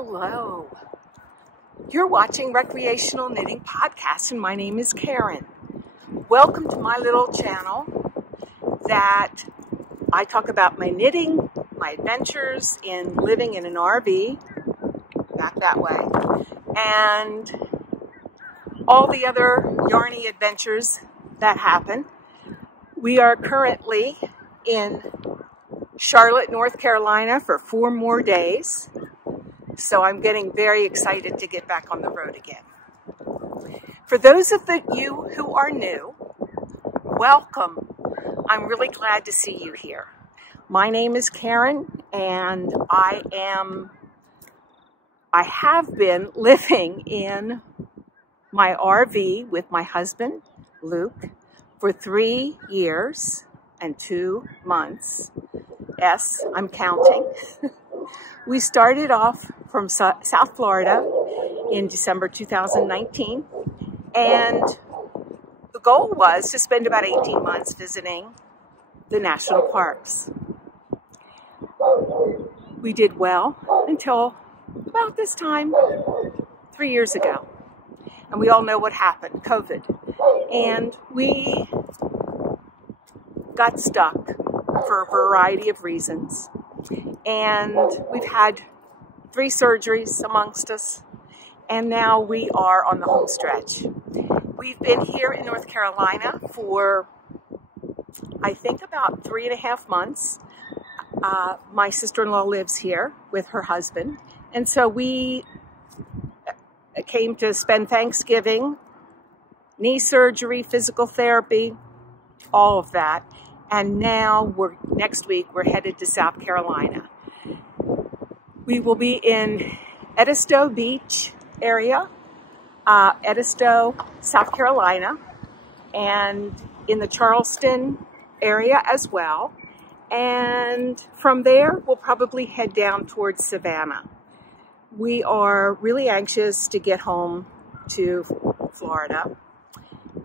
Hello. You're watching Recreational Knitting Podcast, and my name is Karen. Welcome to my little channel that I talk about my knitting, my adventures in living in an RV, back that way, and all the other yarny adventures that happen. We are currently in Charlotte, North Carolina for 4 more days. So I'm getting very excited to get back on the road again. For those of you who are new, welcome. I'm really glad to see you here. My name is Karen, and I have been living in my RV with my husband, Luke, for 3 years and 2 months. Yes, I'm counting. We started off from South Florida in December 2019, and the goal was to spend about 18 months visiting the national parks. We did well until about this time 3 years ago, and we all know what happened, COVID, and we got stuck for a variety of reasons. And we've had 3 surgeries amongst us, and now we are on the home stretch. We've been here in North Carolina for, I think, about 3.5 months. My sister-in-law lives here with her husband, and so we came to spend Thanksgiving, knee surgery, physical therapy, all of that. And now next week we're headed to South Carolina. We will be in Edisto Beach area, Edisto, South Carolina, and in the Charleston area as well. And from there, we'll probably head down towards Savannah. We are really anxious to get home to Florida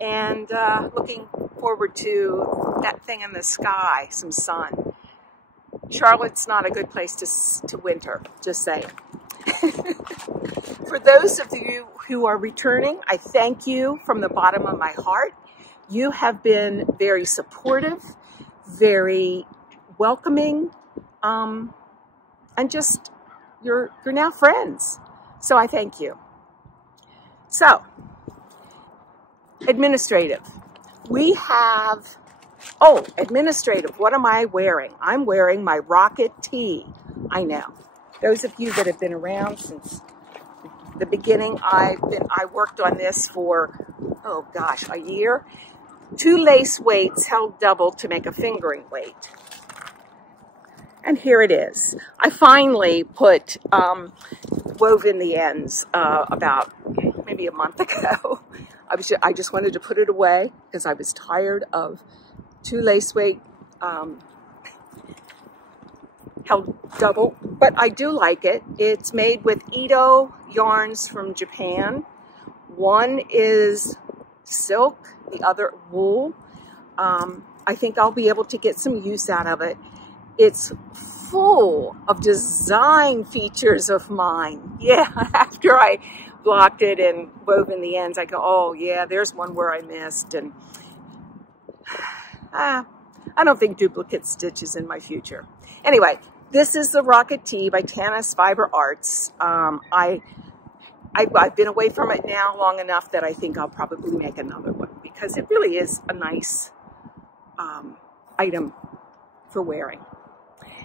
and looking forward to that thing in the sky, some sun. Charlotte's not a good place to winter, just saying. For those of you who are returning, I thank you from the bottom of my heart. You have been very supportive, very welcoming, and just you're now friends. So I thank you. So, administrative. We have, administrative, what am I wearing? I'm wearing my Rocket tee. I know. Those of you that have been around since the beginning, I worked on this for, a year. 2 lace weights held double to make a fingering weight. And here it is. I finally put, wove in the ends about maybe a month ago. I just wanted to put it away because I was tired of 2 lace weight held double, but I do like it. It's made with Ito yarns from Japan. One is silk, the other wool. I think I'll be able to get some use out of it. It's full of design features of mine. Yeah, after I blocked it and wove in the ends, I go, oh yeah, there's one where I missed. And I don't think duplicate stitches in my future. Anyway, this is the Rocket tee by Tanis Fiber Arts. I've been away from it now long enough that I think I'll probably make another one because it really is a nice item for wearing.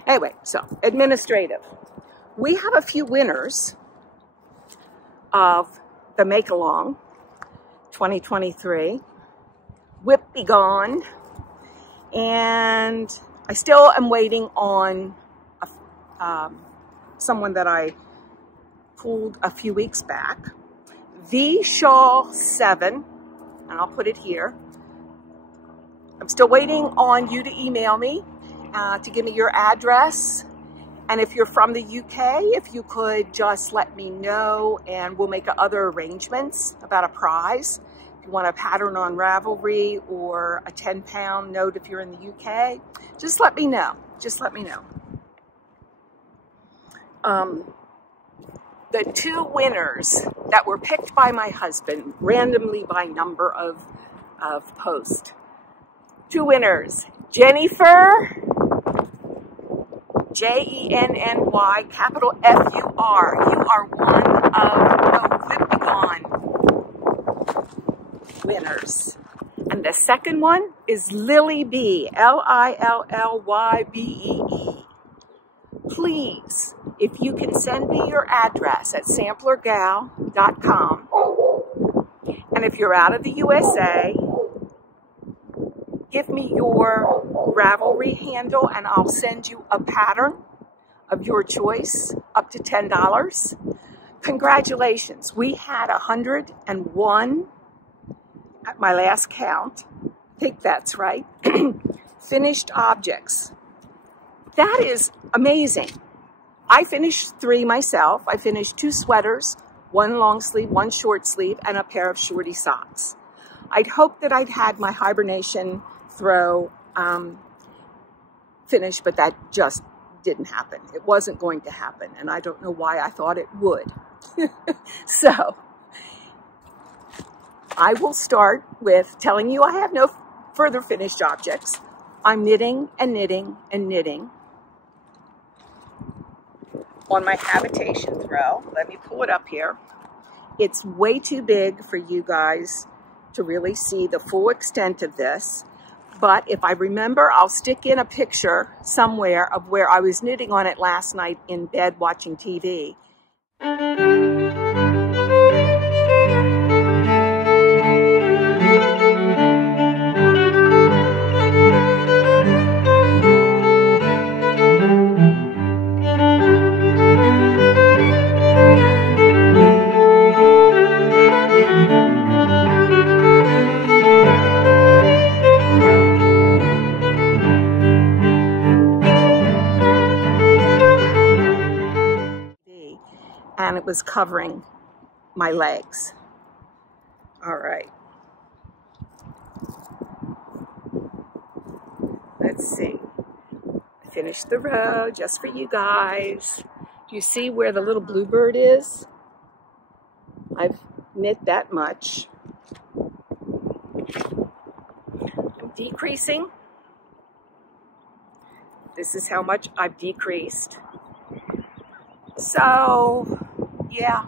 Anyway, so administrative. We have a few winners of the Make Along 2023. Whip Be Gone. And I still am waiting on someone that I pulled a few weeks back. The Shawl 7, and I'll put it here. I'm still waiting on you to email me to give me your address. And if you're from the UK, if you could just let me know and we'll make other arrangements about a prize. If you want a pattern on Ravelry or a 10-pound note if you're in the UK, just let me know. Just let me know. the two winners that were picked by my husband, randomly by number of posts. Two winners, Jennifer, Jenny, capital F-U-R. You are one of the Lipicon winners. And the second one is Lily B, Lillybee. Please, if you can send me your address at samplergal.com, and if you're out of the USA, give me your Ravelry handle and I'll send you a pattern of your choice, up to $10. Congratulations. We had 101 at my last count. I think that's right. Finished objects. That is amazing. I finished 3 myself. I finished 2 sweaters, 1 long sleeve, 1 short sleeve, and a pair of shorty socks. I'd hoped that I'd had my hibernation throw finished, but that just didn't happen. It wasn't going to happen, and I don't know why I thought it would. So I will start with telling you I have no further finished objects. I'm knitting and knitting and knitting on my habitation throw. Let me pull it up here. It's way too big for you guys to really see the full extent of this. But if I remember, I'll stick in a picture somewhere of where I was knitting on it last night in bed watching TV. And it was covering my legs. All right. Let's see. I finished the row just for you guys. Do you see where the little bluebird is? I've knit that much. I'm decreasing. This is how much I've decreased. So, yeah,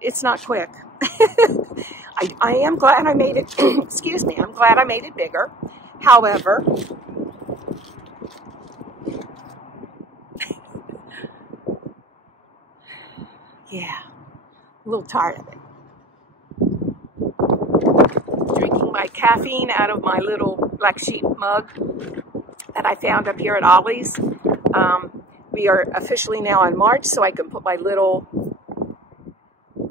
it's not quick. I am glad I made it, excuse me, I'm glad I made it bigger. However, yeah, a little tired of it. Drinking my caffeine out of my little black sheep mug that I found up here at Ollie's. We are officially now in March, so I can put my little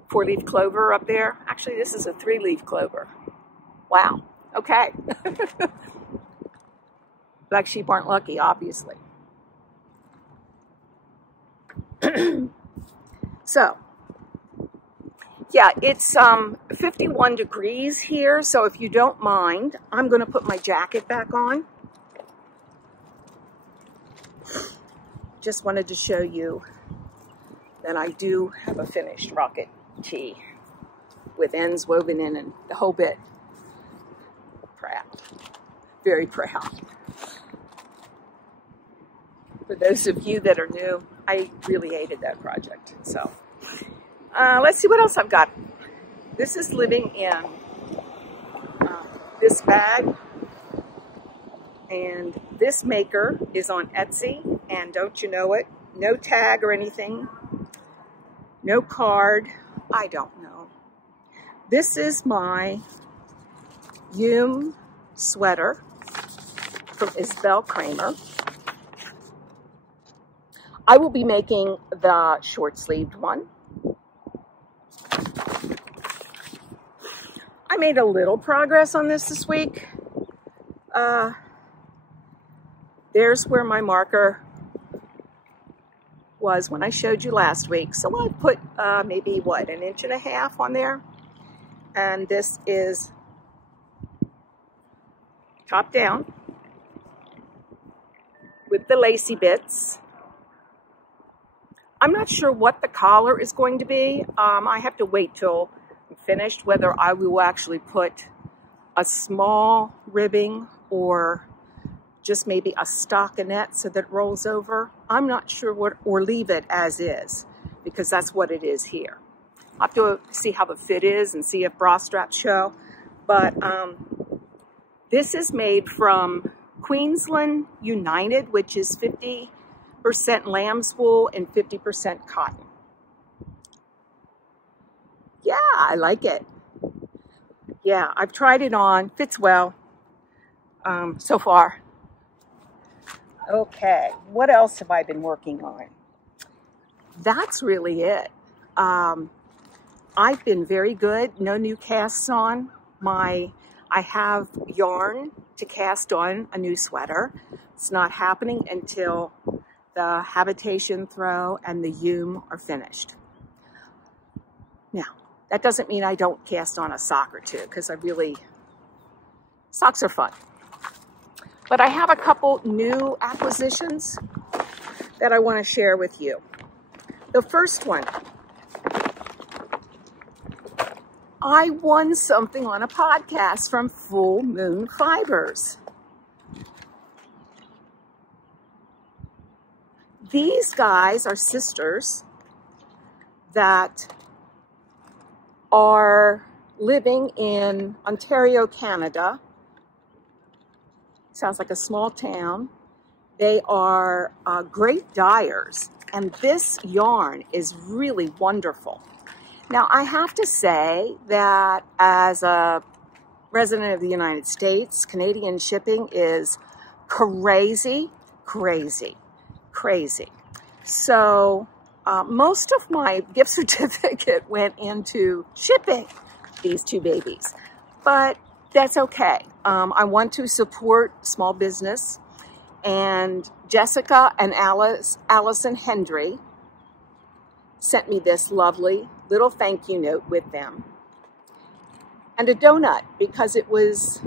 4-leaf clover up there. Actually, this is a 3-leaf clover. Wow. Okay. Black sheep aren't lucky, obviously. So, yeah, it's 51 degrees here, so if you don't mind, I'm going to put my jacket back on. Just wanted to show you that I do have a finished rocket tee with ends woven in and the whole bit. Proud. Very proud. For those of you that are new, I really hated that project. So let's see what else I've got. This is living in this bag. And this maker is on Etsy, and don't you know it? No tag or anything, no card, I don't know. This is my Yum sweater from Isabel Kramer. I will be making the short-sleeved one. I made a little progress on this week. There's where my marker was when I showed you last week. So I put maybe, what, 1.5 inches on there. And this is top down with the lacy bits. I'm not sure what the collar is going to be. I have to wait till I'm finished whether I will actually put a small ribbing or just maybe a stockinette so that it rolls over. I'm not sure what, or leave it as is, because that's what it is here. I'll have to see how the fit is and see if bra straps show. But this is made from Queensland United, which is 50% lamb's wool and 50% cotton. Yeah, I like it. Yeah, I've tried it on, fits well so far. Okay, what else have I been working on? That's really it. I've been very good. No new casts on. I have yarn to cast on a new sweater. It's not happening until the habitation throw and the yume are finished. Now, that doesn't mean I don't cast on a sock or two, because socks are fun. But I have a couple new acquisitions that I want to share with you. The first one, I won something on a podcast from Full Moon Fibers. These guys are sisters that are living in Ontario, Canada. Sounds like a small town. They are great dyers, and this yarn is really wonderful. Now, I have to say that as a resident of the United States, Canadian shipping is crazy, crazy, crazy. So most of my gift certificate went into shipping these two babies, but that's okay. I want to support small business, and Jessica and Allison Hendry sent me this lovely little thank you note with them, and a donut, because it was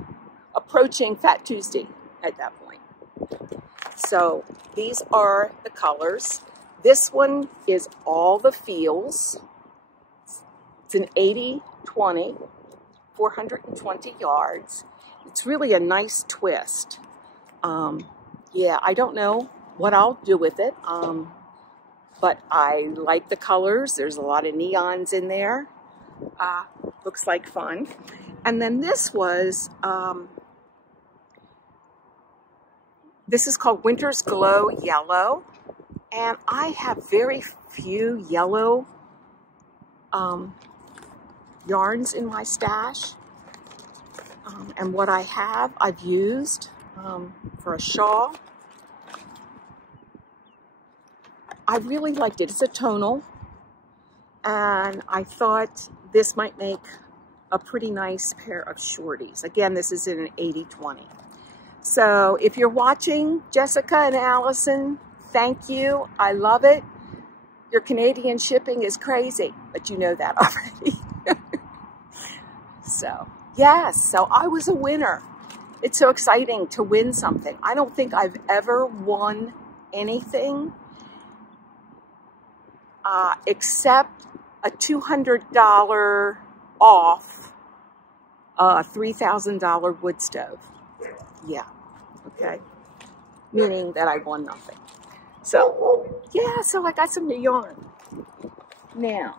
approaching Fat Tuesday at that point. So these are the colors. This one is all the feels. It's an 80-20, 420 yards. It's really a nice twist. Yeah, I don't know what I'll do with it, but I like the colors. There's a lot of neons in there. Looks like fun. And then this was, this is called Winter's Glow Yellow. And I have very few yellow yarns in my stash. And what I have, I've used for a shawl. I really liked it. It's a tonal, and I thought this might make a pretty nice pair of shorties. Again, this is in an 80-20. So if you're watching, Jessica and Allison, thank you. I love it. Your Canadian shipping is crazy, but you know that already. So, yes, so I was a winner. It's so exciting to win something. I don't think I've ever won anything except a $200 off a $3,000 wood stove. Yeah, okay. Meaning that I won nothing. So, yeah, so I got some new yarn. Now,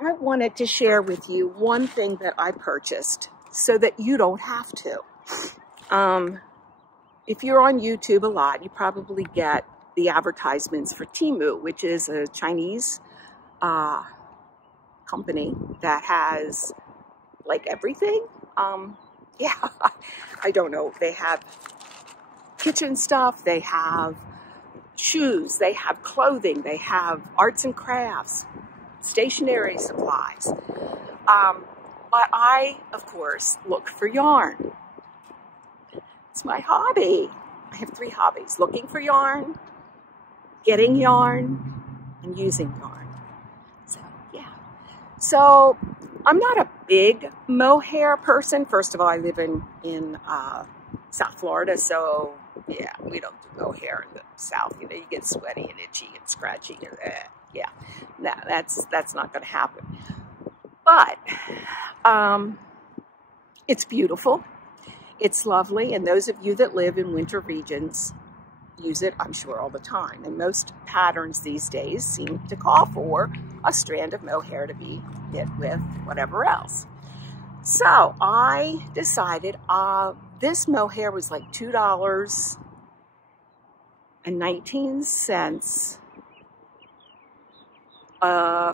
I wanted to share with you one thing that I purchased so that you don't have to. If you're on YouTube a lot, you probably get the advertisements for Temu, which is a Chinese company that has like everything. Yeah, I don't know. They have kitchen stuff, they have shoes, they have clothing, they have arts and crafts, stationery supplies. But I, of course, look for yarn. It's my hobby. I have 3 hobbies: looking for yarn, getting yarn, and using yarn. So, yeah. So, I'm not a big mohair person. First of all, I live in South Florida, so yeah, we don't do mohair in the South. You know, you get sweaty and itchy and scratchy. And Yeah, no, that's not going to happen. But it's beautiful. It's lovely. And those of you that live in winter regions use it, I'm sure, all the time. And most patterns these days seem to call for a strand of mohair to be knit with whatever else. So I decided this mohair was like $2.19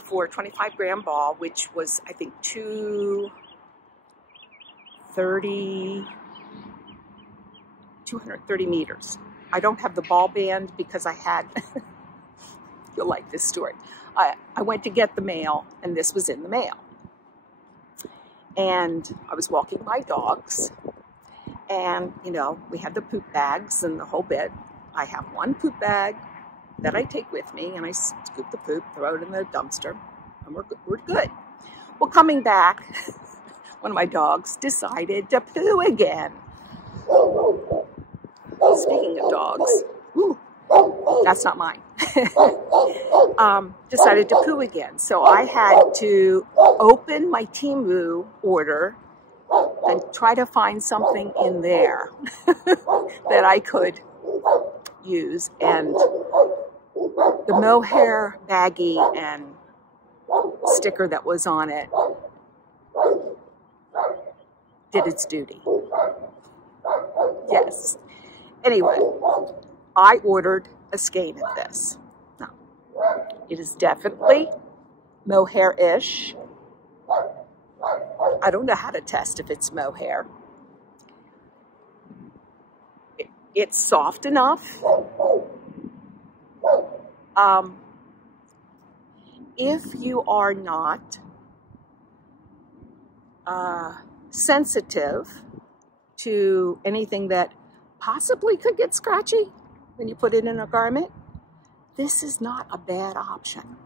for a 25-gram ball, which was, I think, 230 meters. I don't have the ball band because I had, you'll like this story. I went to get the mail, and this was in the mail. And I was walking my dogs, and, you know, we had the poop bags and the whole bit. I have one poop bag that I take with me, and I scoop the poop, throw it in the dumpster, and we're good. Well, coming back, one of my dogs decided to poo again. Speaking of dogs, that's not mine. Decided to poo again. So I had to open my Temu order and try to find something in there that I could use. And the mohair baggie and sticker that was on it did its duty. Yes. Anyway, I ordered a skein of this. Now, it is definitely mohair-ish. I don't know how to test if it's mohair. It's soft enough. If you are not sensitive to anything that possibly could get scratchy when you put it in a garment, this is not a bad option.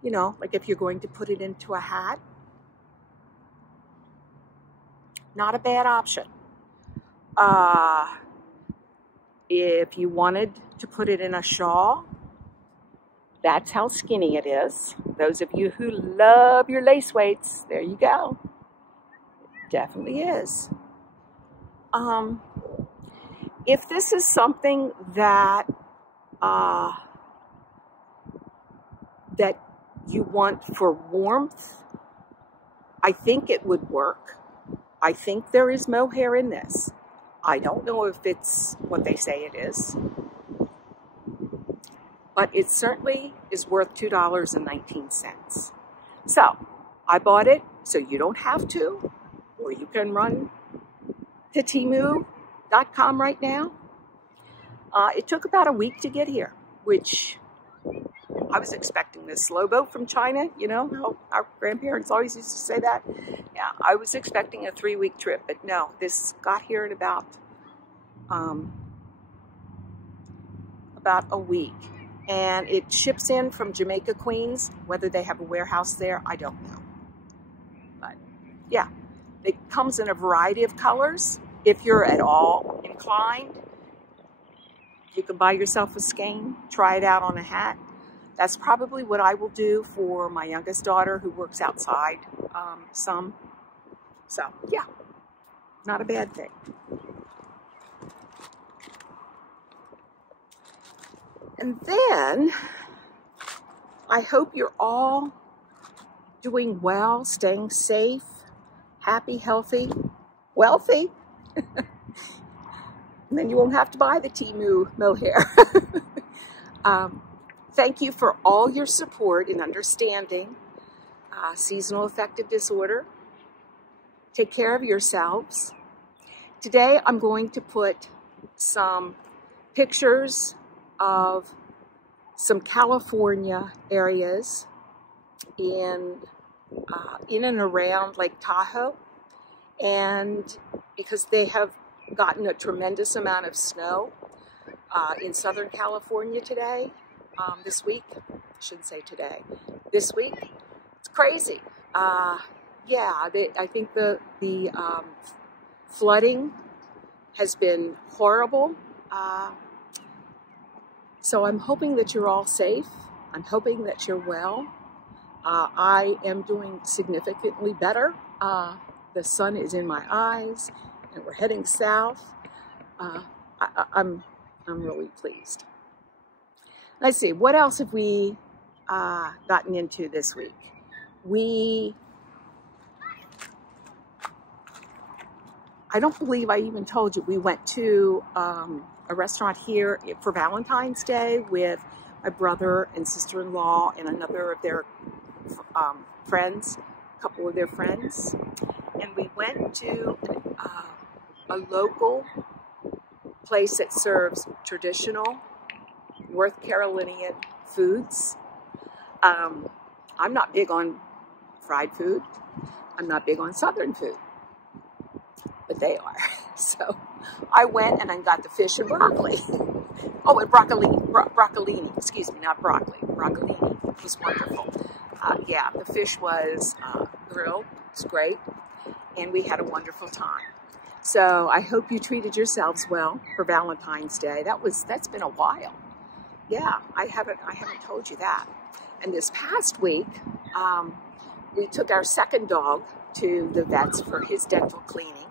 You know, like if you're going to put it into a hat, not a bad option. If you wanted to put it in a shawl, that's how skinny it is. Those of you who love your lace weights, there you go. It definitely is. If this is something that that you want for warmth, I think it would work. I think there is mohair in this. I don't know if it's what they say it is, but it certainly is worth $2.19. So I bought it so you don't have to, or you can run to Temu.com right now. It took about a week to get here, which I was expecting this slow boat from China. You know how our grandparents always used to say that? Yeah, I was expecting a 3-week trip, but no, this got here in about a week. And it ships in from Jamaica, Queens. Whether they have a warehouse there, I don't know. But yeah, it comes in a variety of colors. If you're at all inclined, you can buy yourself a skein, try it out on a hat. That's probably what I will do for my youngest daughter who works outside some. So yeah, not a bad thing. And then I hope you're all doing well, staying safe, happy, healthy, wealthy. And then you won't have to buy the Temu mohair. Thank you for all your support in understanding seasonal affective disorder. Take care of yourselves. Today I'm going to put some pictures of some California areas in and around Lake Tahoe, and because they have gotten a tremendous amount of snow in Southern California today, this week. I shouldn't say today. This week, it's crazy. Yeah, I think the flooding has been horrible. So I'm hoping that you're all safe. I'm hoping that you're well. I am doing significantly better. The sun is in my eyes, and we're heading south. I'm really pleased. Let's see, what else have we gotten into this week? I don't believe I even told you, we went to a restaurant here for Valentine's Day with my brother and sister-in-law and another of their friends, a couple of their friends. And we went to a local place that serves traditional North Carolinian foods. I'm not big on fried food. I'm not big on Southern food, but they are. So I went and I got the fish and broccoli. Oh, and broccolini, excuse me, not broccoli. Broccolini. It was wonderful. Yeah, the fish was grilled. It's great. And we had a wonderful time. So I hope you treated yourselves well for Valentine's Day. That's been a while. Yeah, I haven't told you that. And this past week, we took our second dog to the vets for his dental cleaning,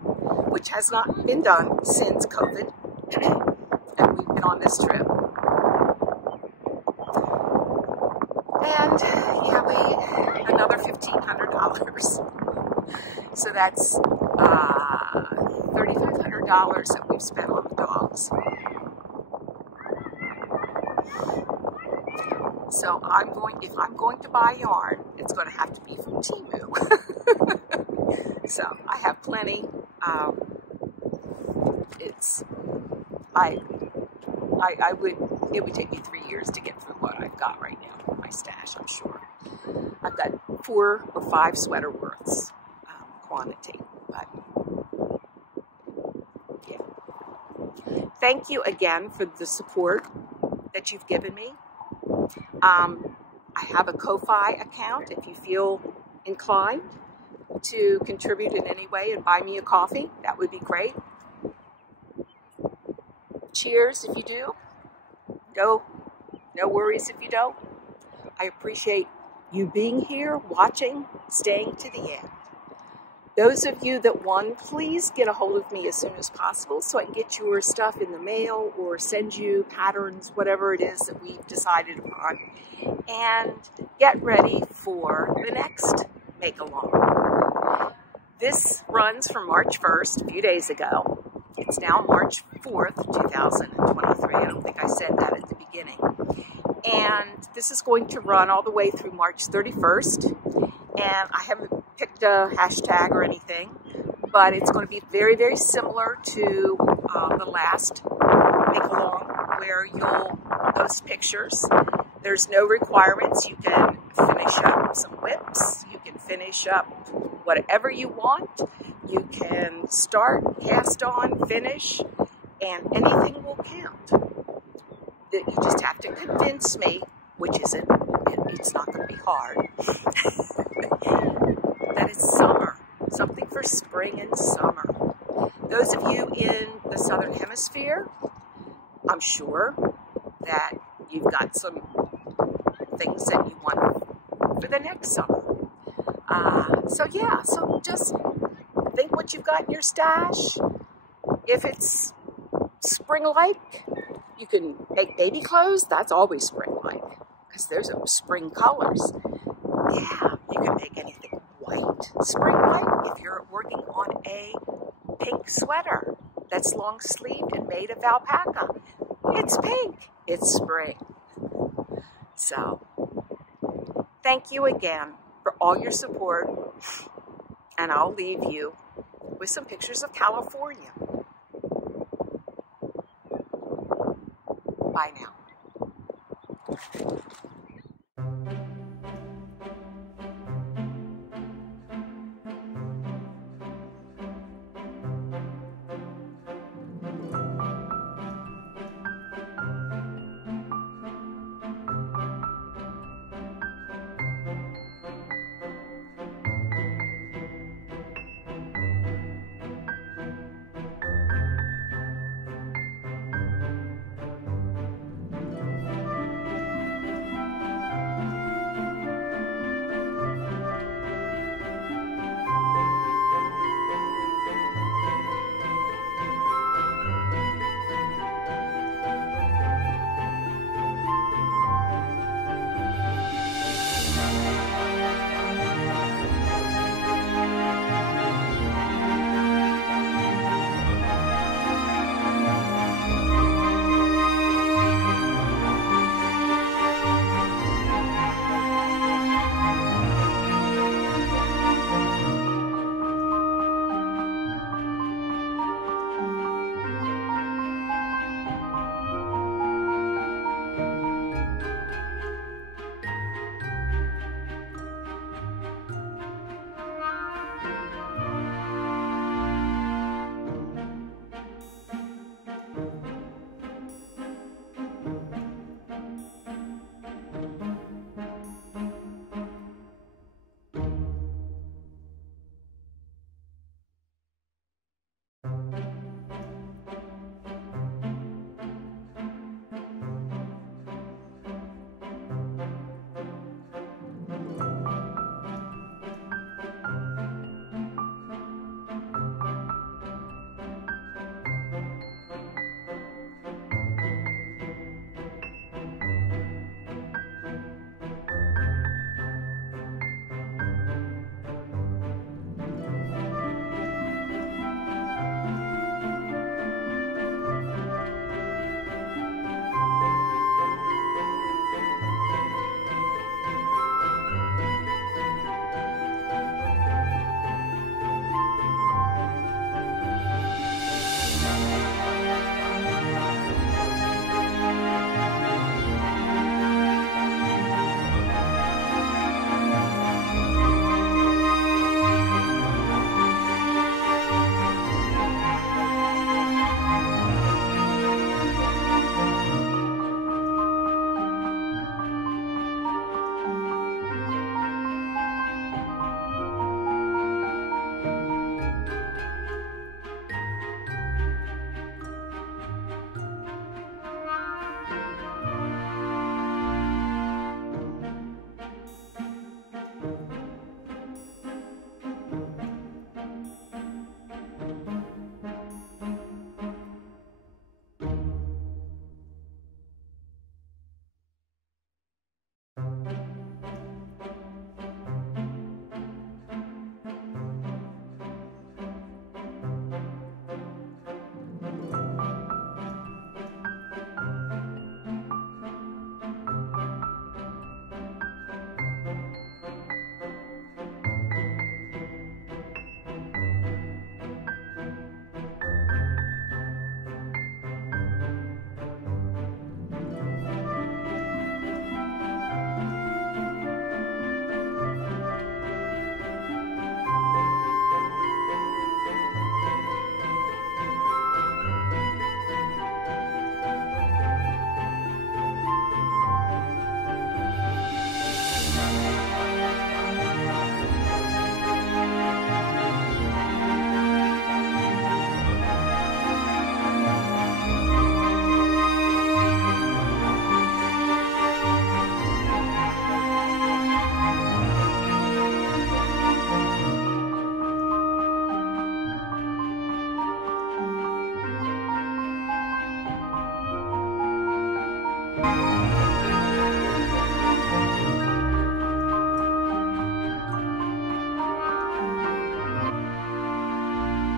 which has not been done since COVID. And we've been on this trip. And yeah, another $1,500. So that's $3,500 that we've spent on the dogs. So if I'm going to buy yarn, it's going to have to be from Temu. So I have plenty. It would take me 3 years to get through what I've got right now in my stash, I'm sure. I've got 4 or 5 sweater worths quantity, but yeah. Thank you again for the support that you've given me. I have a Ko-Fi account if you feel inclined to contribute in any way and buy me a coffee. That would be great. Cheers if you do. No worries if you don't. I appreciate you being here, watching, staying to the end. Those of you that won, please get a hold of me as soon as possible so I can get your stuff in the mail or send you patterns, whatever it is that we've decided upon. And get ready for the next make-along. This runs from March 1st, a few days ago. It's now March 4th, 2023. I don't think I said that at the beginning. And this is going to run all the way through March 31st. And I haven't picked a hashtag or anything, but it's going to be very, very similar to the last make-along where you'll post pictures. There's no requirements. You can finish up some whips. You can finish up whatever you want. You can start, cast on, finish, and anything will count. You just have to convince me, which isn't, it's not going to be hard, that it's summer, something for spring and summer. Those of you in the Southern Hemisphere, I'm sure that you've got some things that you want for the next summer. So yeah, so just think what you've got in your stash. If it's spring-like, you can make baby clothes. That's always spring-like because there's spring colors. Yeah, you can make anything white. Spring-like if you're working on a pink sweater that's long-sleeved and made of alpaca. It's pink. It's spring. So, thank you again for all your support, and I'll leave you with some pictures of California. Bye now.